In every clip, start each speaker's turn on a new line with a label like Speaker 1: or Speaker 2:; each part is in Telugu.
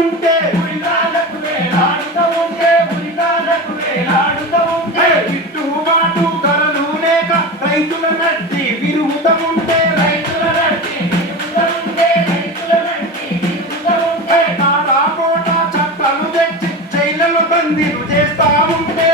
Speaker 1: ఉంటే పురితాలకు వేలాడుతూ ఉంటే పురితాలకు వేలాడుతూ ఉంటే ఇట్టు మాటు ఉంటే రైతుల నట్టి విరుగుతూ ఉంటే రైతుల నట్టి విరుగుతూ ఉంటే నారా కోట చట్టాలు తెచ్చి జైలలో చేస్తా ఉంటే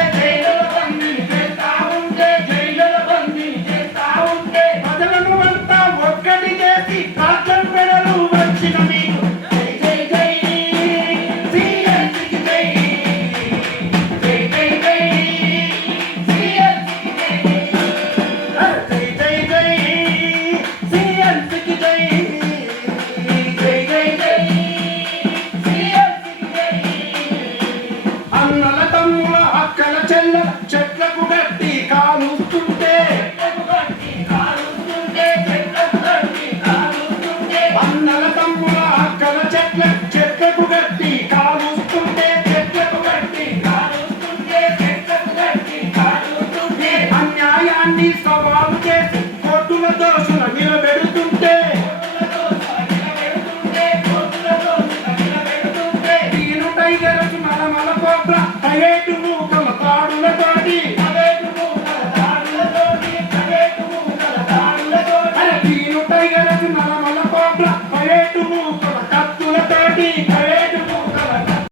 Speaker 1: అక్కల చెట్లకు గట్టి కాలుస్తుంటే. అన్నల తమ్ముల అక్కల చెట్ల చెట్లకు కాలుస్తుంటే చెట్లకు కాలుస్తుంటే. చెట్లకు కాలుస్తుంటే అన్యాయాన్ని సవాలు చేసి దోషుల నిలబెడుతుంటే. టైగర్ మల మల కోట్ల